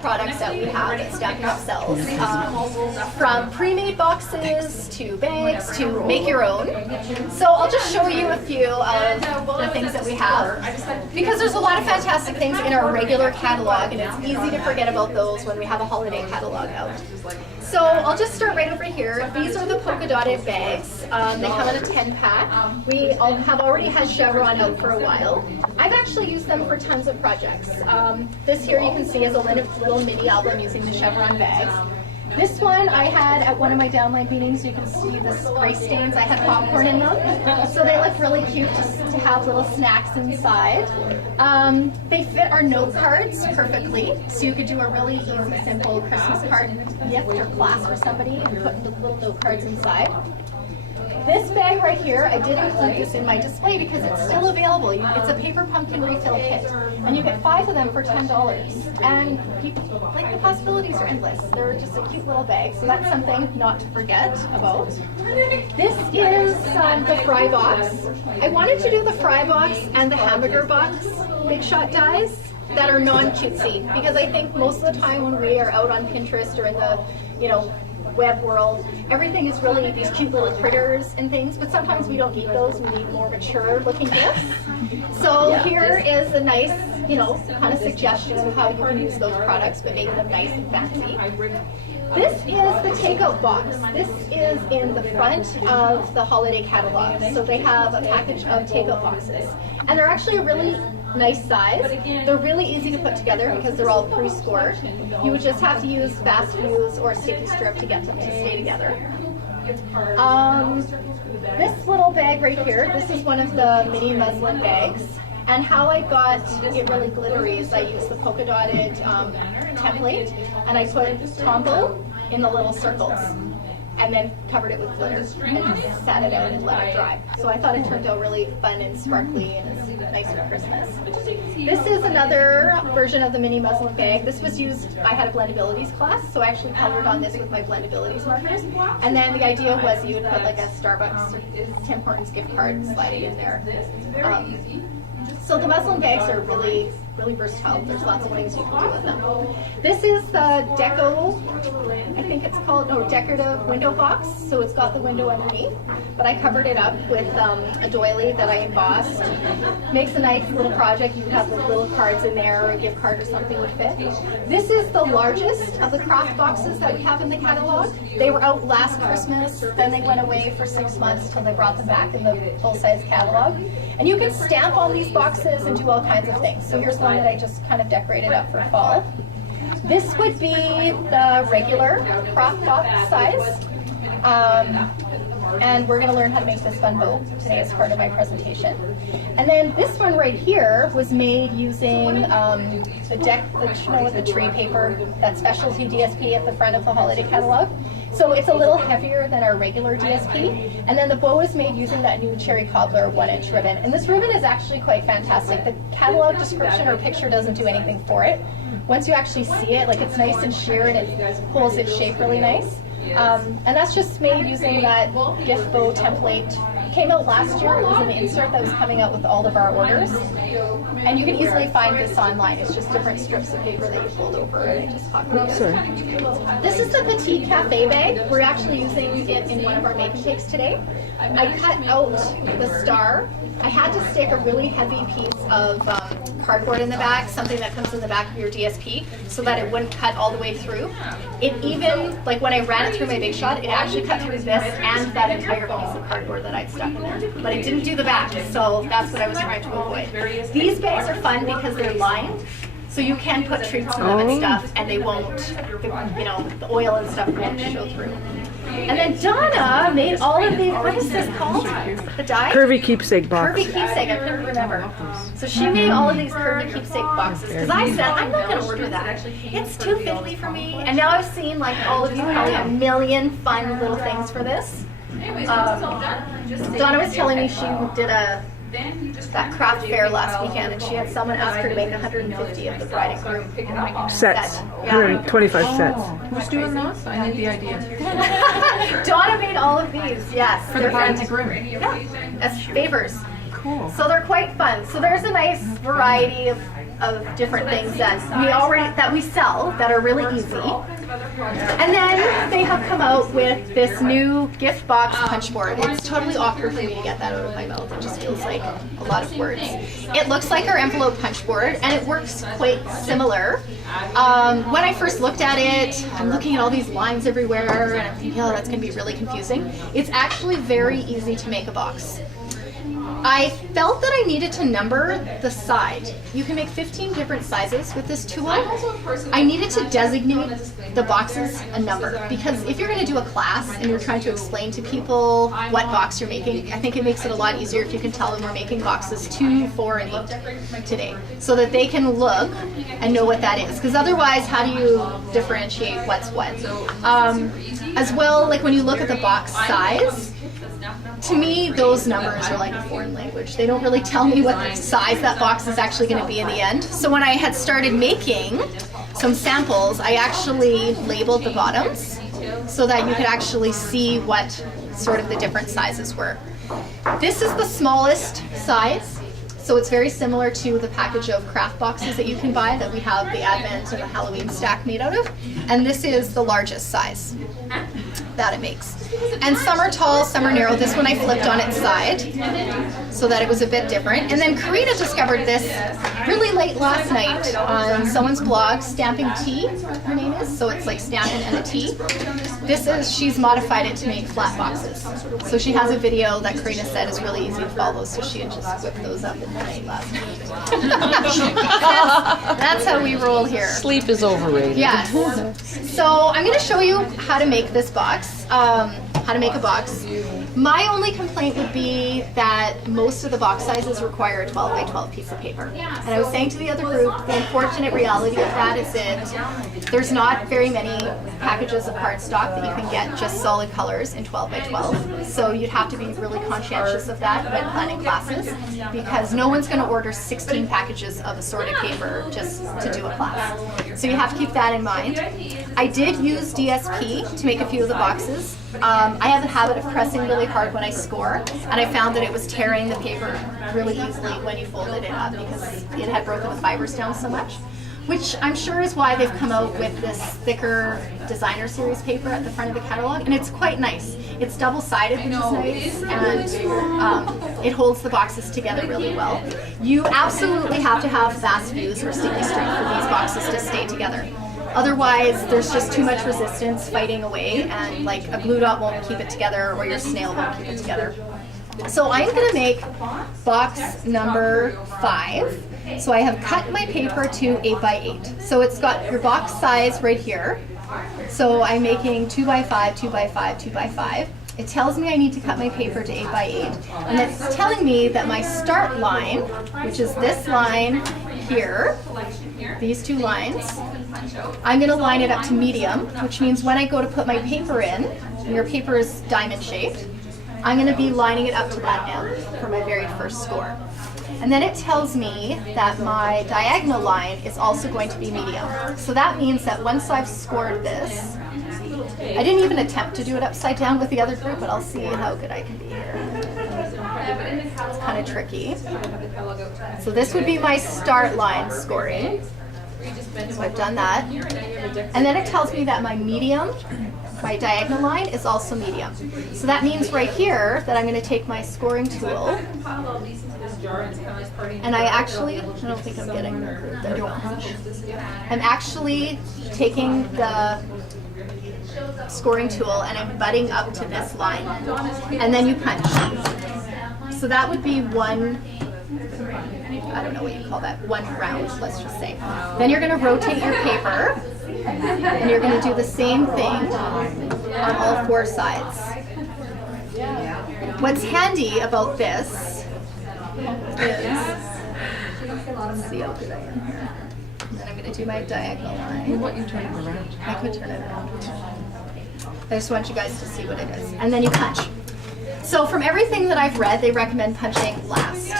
products that we have that Stampin' Up! Sells, from pre-made boxes to bags to make your own. So I'll just show you a few of the things that we have, because there's a lot of fantastic things in our regular catalog, and it's easy to forget about those when we have a holiday catalog out. So I'll just start right over here. These are the polka dotted bags. They come in a 10-pack. We have already had chevron out for a while. I've actually used them for tons of projects. This here you can see is a little mini album using the chevron bags. This one I had at one of my downline meetings. You can see the spray stains. I had popcorn in them. So they look really cute just to have little snacks inside. They fit our note cards perfectly. So you could do a really easy, simple Christmas card gift or class for somebody and put the little note cards inside. This bag right here, I did include this in my display because it's still available. It's a paper pumpkin refill kit, and you get 5 of them for $10. And people, like, the possibilities are endless. They're just a cute little bag, so that's something not to forget about. This is the fry box. I wanted to do the fry box and the hamburger box Big Shot dies that are non-cutesy, because I think most of the time when we are out on Pinterest or in the, web world, everything is really these cute little critters and things, but sometimes we don't need those. We need more mature looking gifts. So here is a nice, kind of suggestion of how you can use those products but make them nice and fancy. This is the takeout box. This is in the front of the holiday catalog. So they have a package of takeout boxes, and they're actually a really nice size. They're really easy to put together because they're all pre-scored. You would just have to use fast fuse or sticky strip to get them to stay together. This little bag right here, this is one of the mini muslin bags. And how I got it really glittery is I used the polka dotted template, and I put Tombow in the little circles, and then covered it with glitter and just sat it out and let it dry. So I thought it turned out really fun and sparkly and it's nice for Christmas. This is another version of the mini muslin bag. This was used, I had a blendabilities class, so I actually colored on this with my blendabilities markers. And then the idea was you would put like a Starbucks or Tim Hortons gift card and slide it in there. So the muslin bags are really versatile. There's lots of things you can do with them. This is the Deco, I think it's called, decorative window box. So it's got the window underneath, but I covered it up with a doily that I embossed. Makes a nice little project. You can have little cards in there, or a gift card or something would fit. This is the largest of the craft boxes that we have in the catalog. They were out last Christmas, then they went away for 6 months till they brought them back in the full-size catalog. And you can stamp on these boxes and do all kinds of things. So here's one that I just kind of decorated up for fall. This would be the regular craft box size. And we're going to learn how to make this fun bow today as part of my presentation. And then this one right here was made using the tree paper, that specialty DSP at the front of the holiday catalog. So it's a little heavier than our regular DSP. And then the bow is made using that new Cherry Cobbler 1-inch ribbon. And this ribbon is actually quite fantastic. The catalog description or picture doesn't do anything for it. Once you actually see it, like, it's nice and sheer and it holds its shape really nice. And that's just made using that gift bow template. It came out last year. It was an insert that was coming out with all of our orders. And you can easily find this online. It's just different strips of paper that you fold over and I just copied it. This is the Petite Cafe bag. We're actually using it in one of our make and takes today. I cut out the star. I had to stick a really heavy piece of cardboard in the back, something that comes in the back of your DSP, so that it wouldn't cut all the way through. It even, like when I ran it through my Big Shot, it actually cut through this and that entire piece of cardboard that I'd stuck in there. But it didn't do the back, so that's what I was trying to avoid. These bags are fun because they're lined, so you can put treats in them and stuff, and they won't, the oil and stuff won't show through. And then Donna made all of these, what is this called? The die? Curvy keepsake box. Curvy keepsake, I couldn't remember. So she made all of these curvy keepsake boxes, because I said, I'm not going to order that. It's too fiddly for me. And now I've seen, like all of you, probably a million fun little things for this. Donna was telling me she did that craft fair last weekend, and she had someone ask her to make 150 of the bride and groom sets. Set. 125 sets. Who's doing those? I need the idea. Donna made all of these, yes. For the bride and groom. Yeah, as favors. Cool. So they're quite fun. So there's a nice variety of of different things that we sell that are really easy. And then they have come out with this new gift box punch board. It's totally awkward for me to get that out of my mouth. It just feels like a lot of words. It looks like our envelope punch board, and it works quite similar. When I first looked at it, I'm looking at all these lines everywhere, and I'm thinking, oh, that's going to be really confusing. It's actually very easy to make a box. I felt that I needed to number the side. You can make 15 different sizes with this tool. I needed to designate the boxes a number, because if you're going to do a class and you're trying to explain to people what box you're making, I think it makes it a lot easier if you can tell them we're making boxes 2, 4, and 8 today, so that they can look and know what that is. Because otherwise, how do you differentiate what's what? As well, like when you look at the box size, to me, those numbers are like a foreign language. They don't really tell me what size that box is actually going to be in the end. So when I had started making some samples, I actually labeled the bottoms so that you could actually see what sort of the different sizes were. This is the smallest size, so it's very similar to the package of craft boxes that you can buy that we have the Advent and the Halloween stack made out of. And this is the largest size that it makes. And some are tall, some are narrow. This one I flipped on its side so that it was a bit different. And then Karina discovered this really late last night on someone's blog, Stamping Tea, her name is. So it's like stamping and a tea. She's modified it to make flat boxes. So she has a video that Karina said is really easy to follow, so she had just whipped those up in the night last night. That's how we roll here. Sleep is overrated. Yes. So I'm going to show you how to make this box, how to make a box. My only complaint would be that most of the box sizes require a 12 by 12 piece of paper. And I was saying to the other group, the unfortunate reality of that is that there's not very many packages of cardstock that you can get just solid colors in 12 by 12. So you'd have to be really conscientious of that when planning classes, because no one's going to order 16 packages of assorted paper just to do a class. So you have to keep that in mind. I did use DSP to make a few of the boxes. I have a habit of pressing really hard when I score, and I found that it was tearing the paper really easily when you folded it up because it had broken the fibers down so much, which I'm sure is why they've come out with this thicker designer series paper at the front of the catalog, and it's quite nice. It's double-sided, which is nice, and it holds the boxes together really well. You absolutely have to have fast fuse or sticky string for these boxes to stay together. Otherwise, there's just too much resistance fighting away, and like a glue dot won't keep it together, or your snail won't keep it together. So I'm going to make box number 5. So I have cut my paper to 8 by 8. So it's got your box size right here. So I'm making 2 by 5, 2 by 5, 2 by 5. It tells me I need to cut my paper to 8 by 8. And it's telling me that my start line, which is this line here, these two lines, I'm going to line it up to medium, which means when I go to put my paper in, and your paper is diamond shaped, I'm going to be lining it up to that end for my very first score. And then it tells me that my diagonal line is also going to be medium. So that means that once I've scored this, I didn't even attempt to do it upside down with the other group, but I'll see how good I can be here. It's kind of tricky. So this would be my start line scoring. So I've done that. And then it tells me that my medium, my diagonal line, is also medium. So that means right here that I'm going to take my scoring tool, and I don't think I'm getting I'm actually taking the scoring tool and I'm butting up to this line, and then you punch. So that would be one, I don't know what you call that, one round, let's just say. Then you're going to rotate your paper, and you're going to do the same thing on all 4 sides. What's handy about this is, let's see how good I am here. And then I'm going to do my diagonal line. What you turn it around? I could turn it around. I just want you guys to see what it is. And then you punch. So from everything that I've read, they recommend punching last.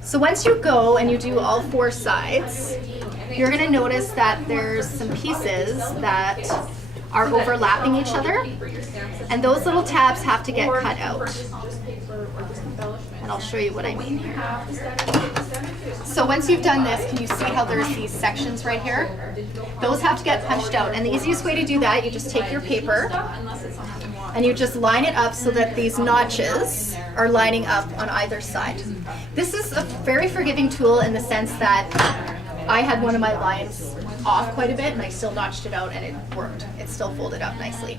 So once you go and you do all 4 sides, you're going to notice that there's some pieces that are overlapping each other, and those little tabs have to get cut out. And I'll show you what I mean here. So once you've done this, can you see how there's these sections right here? Those have to get punched out. And the easiest way to do that, you just take your paper and you just line it up so that these notches are lining up on either side. This is a very forgiving tool in the sense that I had one of my lines off quite a bit and I still notched it out and it worked. It still folded up nicely.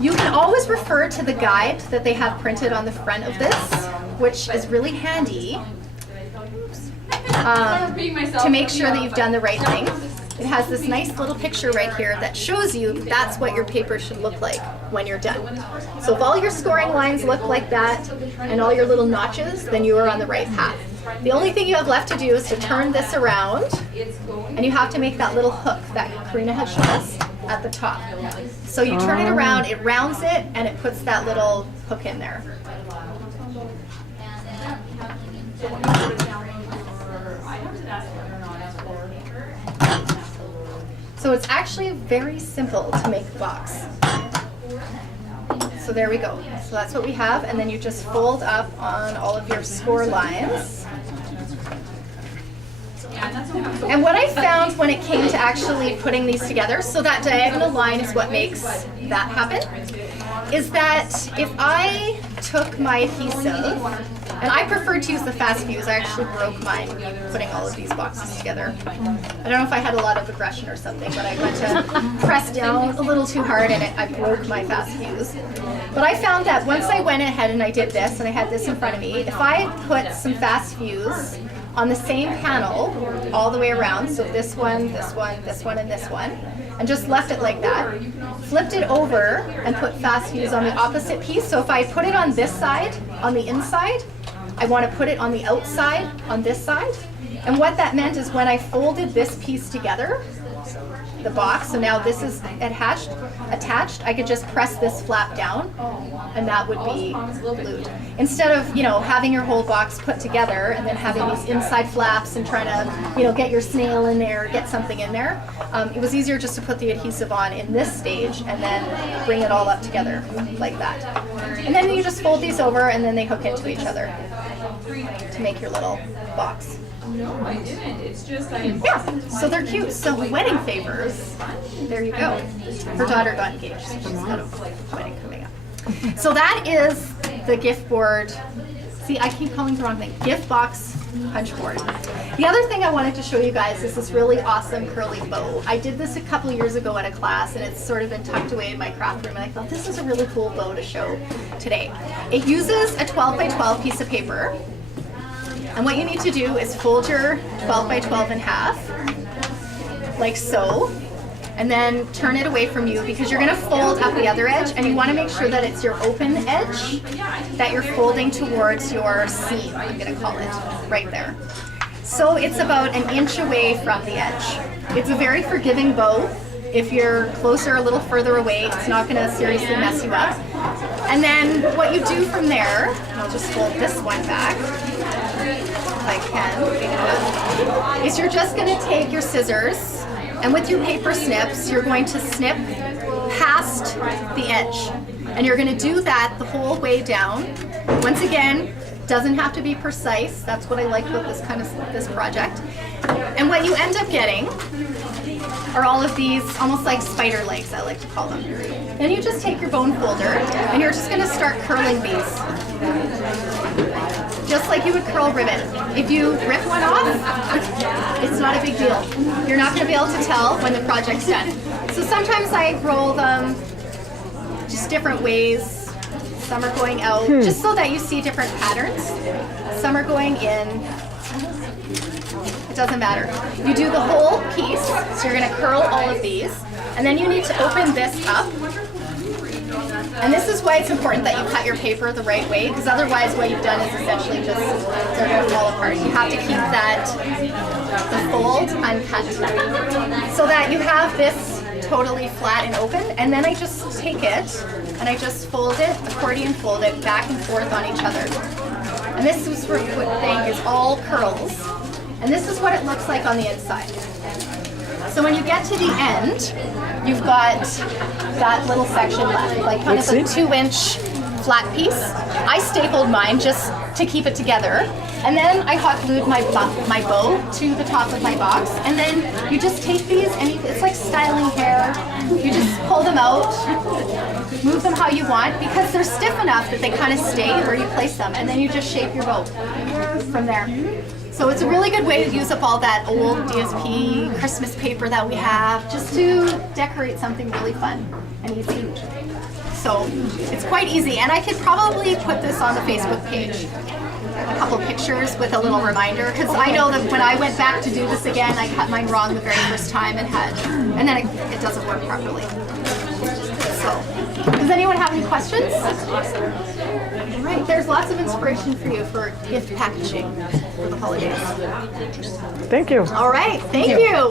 You can always refer to the guide that they have printed on the front of this, which is really handy to make sure that you've done the right thing. It has this nice little picture right here that shows you that's what your paper should look like when you're done. So if all your scoring lines look like that and all your little notches, then you are on the right path. The only thing you have left to do is to turn this around, and you have to make that little hook that Karina had shown us at the top. So you turn it around, it rounds it, and it puts that little hook in there. So it's actually very simple to make a box. So there we go. So that's what we have, and then you just fold up on all of your score lines. And what I found when it came to actually putting these together, so that diagonal line is what makes that happen, is that if I took my adhesive, and I prefer to use the fast fuse, I actually broke mine putting all of these boxes together. I don't know if I had a lot of aggression or something, but I went to press down a little too hard and I broke my fast fuse. But I found that once I went ahead and I did this, and I had this in front of me, if I put some fast fuse on the same panel all the way around, so this one, this one, this one, and this one, and just left it like that, flipped it over and put fast fuse on the opposite piece. So if I put it on this side, on the inside, I want to put it on the outside, on this side. And what that meant is when I folded this piece together, the box, so now this is attached, I could just press this flap down and that would be glued. Instead of, having your whole box put together and then having these inside flaps and trying to, get your snail in there, get something in there, it was easier just to put the adhesive on in this stage and then bring it all up together like that. And then you just fold these over and then they hook into each other to make your little box. No, I didn't. It's just Yeah, so they're cute. So wedding favors, there you go. Her daughter got engaged, so she's got a wedding coming up. So that is the gift board. See, I keep calling the wrong thing. Gift box punch board. The other thing I wanted to show you guys is this really awesome curly bow. I did this a couple years ago at a class, and it's sort of been tucked away in my craft room, and I thought this is a really cool bow to show today. It uses a 12 by 12 piece of paper. And what you need to do is fold your 12 by 12 in half, like so, and then turn it away from you because you're going to fold up the other edge, and you want to make sure that it's your open edge that you're folding towards your seam, I'm going to call it, right there. So it's about an inch away from the edge. It's a very forgiving bow. If you're closer, a little further away, it's not going to seriously mess you up. And then what you do from there, and I'll just fold this one back, if I can, is you're just going to take your scissors, and with your paper snips, you're going to snip past the edge. And you're going to do that the whole way down. Once again, doesn't have to be precise. That's what I like about this project. And what you end up getting are all of these, almost like spider legs, I like to call them. Then you just take your bone folder, and you're just going to start curling these. Just like you would curl ribbon. If you rip one off, it's not a big deal. You're not going to be able to tell when the project's done. So sometimes I roll them just different ways. Some are going out, just so that you see different patterns. Some are going in. It doesn't matter. You do the whole piece, so you're going to curl all of these, and then you need to open this up. And this is why it's important that you cut your paper the right way, because otherwise what you've done is essentially just, they're going to fall apart. You have to keep the fold uncut, so that you have this totally flat and open, and then I just take it, and I just fold it, accordion fold it, back and forth on each other. And this is what thing is all curls, and this is what it looks like on the inside. So when you get to the end, you've got that little section left, like kind of a 2-inch flat piece. I stapled mine just to keep it together. And then I hot glued my bow to the top of my box. And then you just take these and it's like styling hair. You just pull them out, move them how you want because they're stiff enough that they kind of stay where you place them. And then you just shape your bow from there. So it's a really good way to use up all that old DSP Christmas paper that we have just to decorate something really fun and easy. So it's quite easy, and I could probably put this on the Facebook page. A couple pictures with a little reminder, because I know that when I went back to do this again, I cut mine wrong the very first time and then it doesn't work properly. So, does anyone have any questions? All right, there's lots of inspiration for you for gift packaging for the holidays. Thank you. All right, thank you.